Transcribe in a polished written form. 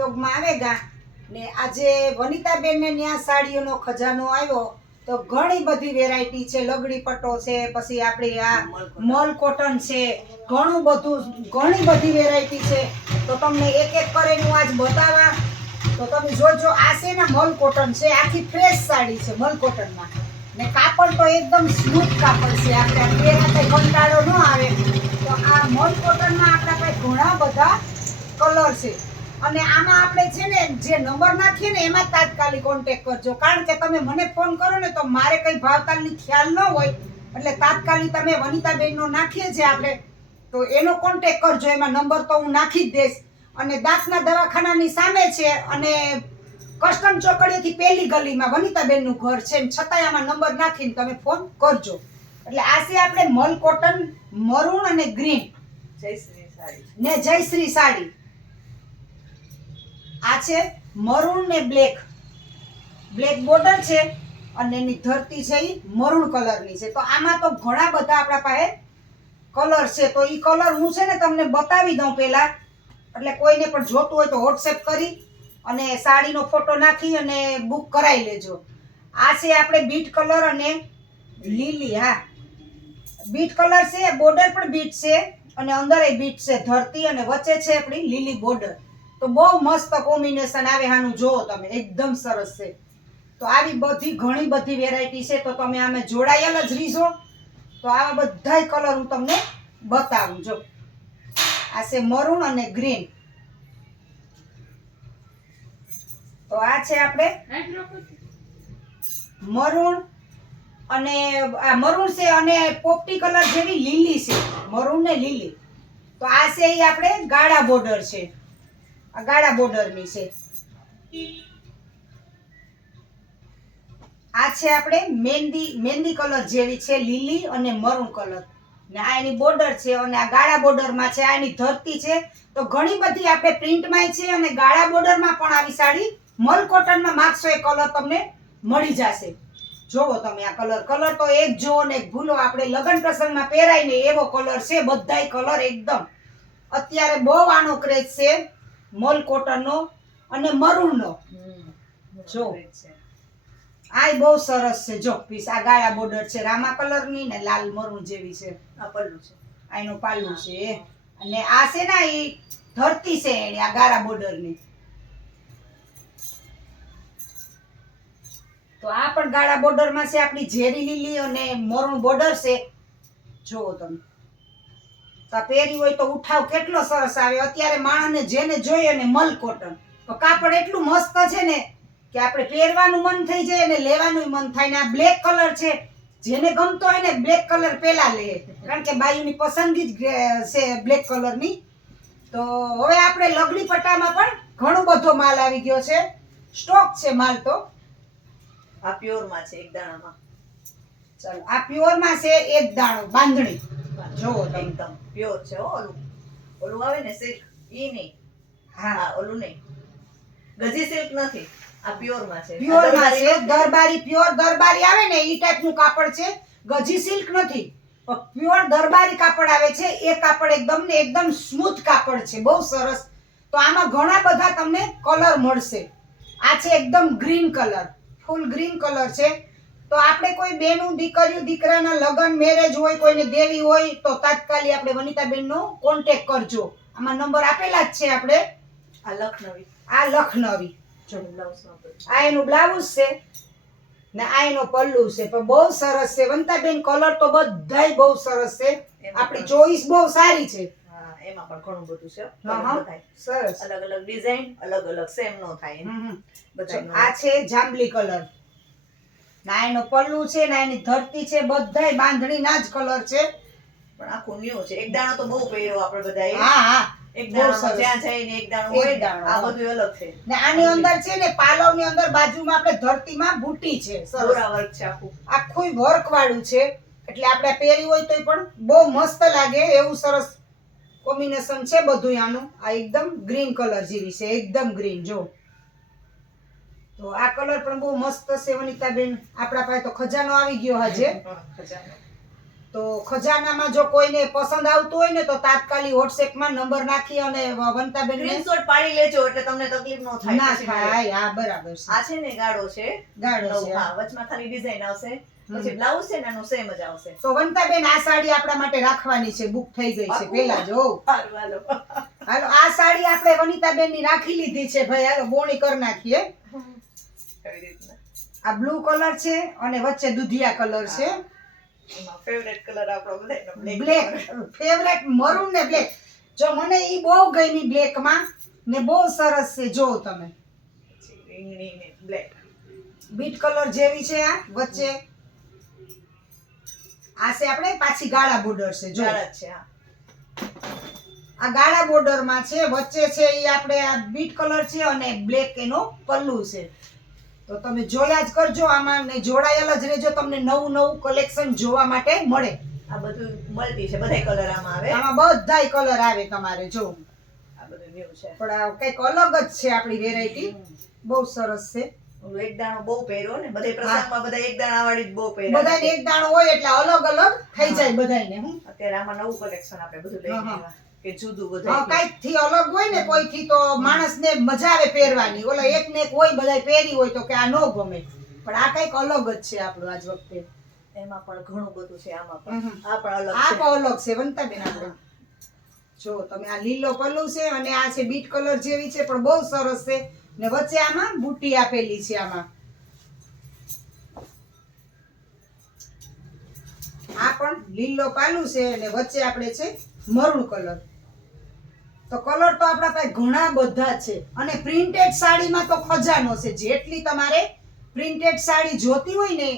બ્લોગમાં આવેગા ને આજે વનિતાબેન ને ત્યાં સાડીઓનો ખજાનો આવ્યો તો ઘણી બધી વેરાયટી છે. લગડી પટ્ટો છે, પછી આપણી આ મલ કોટન છે, ઘણી બધી વેરાયટી છે. તો તમને એક એક કરીને હું આજ બતાવવા. તો તમે જોજો, આ છે ને મલ કોટન છે, આખી ફ્રેશ સાડી છે મલ કોટનમાં ને કાપડ તો એકદમ સ્મૂથ કાપડ છે. આપણે પહેરા કઈ કંટાળો ન આવે. તો આ મલ કોટનમાં આપણા પાસે ઘણા બધા કલર છે અને આમાં આપણે છે ને જે નંબર નાખીએ ને એમાં તાત્કાલિક કોન્ટેક્ટ કરજો, કારણ કે તમે મને ફોન કરો ને તો મારે કઈ ભાવતાલની ખ્યાલ ન હોય, એટલે તાત્કાલિક તમે વનિતાબેનનો નાખીએ છીએ આપણે તો એનો કોન્ટેક્ટ કરજો. એમાં નંબર તો હું નાખી જ દઈશ. અને દાસના દવાખાનાની સામે છે અને કસ્ટમ ચોકડીએથી પહેલી ગલીમાં વનિતાબેનનું ઘર છે, છતાંય આમાં નંબર નાખીને તમે ફોન કરજો. એટલે આ છે આપણે મલ કોટન મરૂન અને ગ્રીન જયશ્રી સાડી ને જયશ્રી સાડી. આ છે મરૂન ને બ્લેક બોર્ડર છે અને એની ધરતી છે એ મરૂન કલરની છે. તો આમાં તો ઘણા બધા આપણા પાસે કલર છે. તો એ કલર હું છે ને તમને બતાવી દઉં પહેલા, એટલે કોઈને પણ જોતું હોય તો વોટ્સએપ કરી અને સાડીનો ફોટો નાખી અને બુક કરાવી લેજો. આ છે આપણે બીટ કલર અને લીલી. હા, બીટ કલર છે, બોર્ડર પણ બીટ છે અને અંદર એ બીટ છે ધરતી અને વચ્ચે છે આપણી લીલી બોર્ડર. તો બહુ મસ્ત કોમ્બિનેશન આવે. આનું જોવો તમે, એકદમ સરસ છે. તો આવી બધી ઘણી બધી વેરાયટી છે. તો તમે આમે જોડાયેલ જ રીજો. તો આવા બધાય કલર હું તમને બતાવું. જો આ છે મરૂન અને ગ્રીન. તો આ છે આપણે મરૂન અને આ મરૂન છે અને પોપટી કલર જેવી લીલી છે, મરૂન ને લીલી. તો આ છે એ આપણે ગાળા બોર્ડર છે, આ ગાળા બોર્ડરની છે. આ છે આપણે મહેંદી કલર જેવી છે, લીલી અને મરૂન કલર ને આ એની બોર્ડર છે અને આ ગાળા બોર્ડરમાં છે. આ એની ધરતી છે. તો ઘણી બધી આપણે પ્રિન્ટમાં છે અને ગાળા બોર્ડરમાં પણ આવી સાડી મલ કોટનમાં માગશો એ કલર તમને મળી જશે. જોવો તમે આ કલર તો એક જોવો ને એક ભૂલો. આપણે લગ્ન પ્રસંગમાં પહેરાય ને એવો કલર છે. બધાય કલર એકદમ અત્યારે બહુ આનો ક્રેઝ છે મલ કોટનનો અને મરૂનનો. જો આ બહુ સરસ છે. જો પીસ આ ગાળા બોર્ડર છે, રામા કલરની ને લાલ મરૂન જેવી છે. આ પલ્લું છે, આ એનું પાલ્લું છે અને આ છે ને એ ધરતી છે એની આ ગાળા બોર્ડરની. તો આ પણ ગાળા બોર્ડરમાં છે આપણી ઝેરી લીલી અને મરૂન બોર્ડર છે. જોવો તમે, તો આ પહેરી હોય તો ઉઠાવ કેટલો સરસ આવે. અત્યારે માણસને જેને જોઈએ ને મલ કોટન તો કાપડ એટલું મસ્ત છે ને કે આપણે પહેરવાનું મન થઈ જાય અને લેવાનું મન થાય. ને આ બ્લેક કલર છે, જેને ગમતો હોય ને બ્લેક કલર પેલા લે, કારણ કે બાયુની પસંદગી જ છે બ્લેક કલરની. તો હવે આપણે લગડી પટ્ટામાં પણ ઘણો બધો માલ આવી ગયો છે, સ્ટોક છે માલ. તો આ પ્યોર માં છે, એક દાણામાં. ચાલો, આ પ્યોર માં છે એક દાણો બાંધણી. જોવો તમે, એકદમ પ્યોર છે. ઓલું આવે ને સિલ્ક, ઈ નહીં. હા, ઓલું નહીં, ગજી સિલ્ક નથી. આ પ્યોર માં છે, પ્યોર માં છે. દરબારી, પ્યોર દરબારી આવે ને ઈ ટાઈપનું કાપડ છે. ગજી સિલ્ક નથી, પણ પ્યોર દરબારી કાપડ આવે છે. એ કાપડ એકદમ સ્મૂથ કાપડ છે, બહુ સરસ. તો આમાં ઘણા બધા તમને કલર મળશે. આ છે એકદમ ગ્રીન કલર, ફૂલ ગ્રીન કલર છે. તો આપણે કોઈ બેનું દીકરીઓ દીકરાના લગ્ન મેરેજ હોય, કોઈને દેવી હોય તો તાત્કાલિક આપણે વનિતાબેનનો કોન્ટેક્ટ કરજો. આમાં નંબર આપેલા જ છે આપણે. આ લખનવી, આ લખનવી. આ એનું બ્લાઉઝ છે ને આ એનો પલ્લુ છે. પણ બહુ સરસ છે વનિતાબેન. કલર તો બધાય બહુ સરસ છે. આપણી ચોઈસ બહુ સારી છે. એમાં પણ ઘણું બધું છે. સરસ, અલગ અલગ ડિઝાઇન, અલગ અલગ સેમ નો થાય. આ છે જાંબલી કલર, ના એનો પલ્લુ છે ના એની ધરતી છે. બધાય બાંધણી ના જ કલર છે, પણ આખું ન્યુ છે. એક દાણો તો બહુ પહેર્યો આપણે બધાએ. હા, એક દાણો જ્યાં જઈને એક દાણો હોય ને, આ બધું અલગ છે. ને આની અંદર છે ને પાલવની અંદર બાજુમાં આપણે ધરતીમાં બુટી છે, દોરા વર્ક છે આખું વર્ક વાળું છે. એટલે આપણે પહેરી હોય તો પણ બહુ મસ્ત લાગે એવું સરસ કોમ્બિનેશન છે બધું આનું. આ એકદમ ગ્રીન કલર જેવી છે, એકદમ ગ્રીન. જો તો આ કલર પણ બહુ મસ્ત છે વનિતાબેન. આપણા પાસે તો ખજાનો આવી ગયો હજે. તો ખજાનામાં જો કોઈને પસંદ આવતું હોય ને તો તાત્કાલિક વોટ્સએપમાં નંબર નાખી અને વનિતાબેનને સ્ક્રીનશોટ પાડી લેજો એટલે તમને તકલીફ ન થાય ના પછી થાય. હા બરાબર છે. આ છે ને ગાળો છે ગાળો છે. નવું, હા વચમાં ખાલી ડિઝાઇન આવશે, પછી બ્લાઉઝ છે ને એનું સેમ જ આવશે. તો વનિતાબેન આ સાડી આપણા માટે રાખવાની છે, બુક થઈ ગઈ છે પેલા જો. હાલો, હાલો. હાલો આ સાડી આપણે વનિતાબેન ની રાખી લીધી છે ભાઈ. હાલો બોણી કરી નાખીએ. એવી રીતના. આ બ્લુ કલર છે અને વચ્ચે દુધિયા કલર છે. એમાં ફેવરેટ કલર આપણો બધાયનો બ્લેક ફેવરેટ મરૂન ને બ્લેક. જો મને ઈ બહુ ગમી બ્લેક માં ને બહુ સરસ છે. જો તમે રીંગણી ને બ્લેક. બીટ કલર જેવી છે આ વચ્ચે. આ છે આપણે પાછી ગાળા બોર્ડર છે જો. ગાળા છે, હા. આ ગાળા બોર્ડર માં છે, વચ્ચે છે ઈ આપણે આ બીટ કલર છે અને બ્લેક એનો પલ્લુ છે. તો તમે જોયા જ કરજો આમાં ને જોડાયેલ જ રહેજો, તમને નવું નવું કલેક્શન જોવા માટે મળે. આ બધું મલ્ટી છે, બધાય કલર આમાં આવે. આમાં બધાય કલર આવે તમારે જો. આ બધું ન્યુ છે. પણ આ કંઈક અલગ જ છે આપણી વેરાયટી. બહુ સરસ છે. ઓલું એક દાણો બહુ પહેર્યો ને બધાય પ્રસંગમાં, બધા એક દાણા વાળી જ બહુ પહેર્યા. બધાને એક દાણો હોય એટલે અલગ અલગ થઈ જાય બધાયને. હું અત્યારે આમાં નવું કલેક્શન આપણે બધું લઈને હા, હા. આવ્યા કે જુદું હા બધું. કઈક થી અલગ હોય ને કોઈથી તો માણસને મજા આવે પહેરવાની. ઓલા એક ને એક હોય બધાય પહેરી હોય તો કે આ નો ગમે, પણ આ કઈક અલગ જ છે આપણું આજ વખતે. એમાં પણ ઘણું બધું છે આમાં હમ, પણ. આ પણ અલગ આ છે. પણ અલગ છે વનિતાબેન આપણે. જો તમે આ લીલો પલ્લુ છે અને આ છે બીટ કલર જેવી છે પણ બહુ સરસ છે ને વચ્ચે આમાં બુટ્ટી આપેલી છે. આમાં આ પણ લીલો પાલું છે અને વચ્ચે આપણે છે મરૂન કલર. તો કલર તો આપણા પાસે ઘણા બધા છે અને પ્રિન્ટેડ સાડીમાં તો ખજાનો છે. જેટલી તમારે પ્રિન્ટેડ સાડી જોતી હોય ને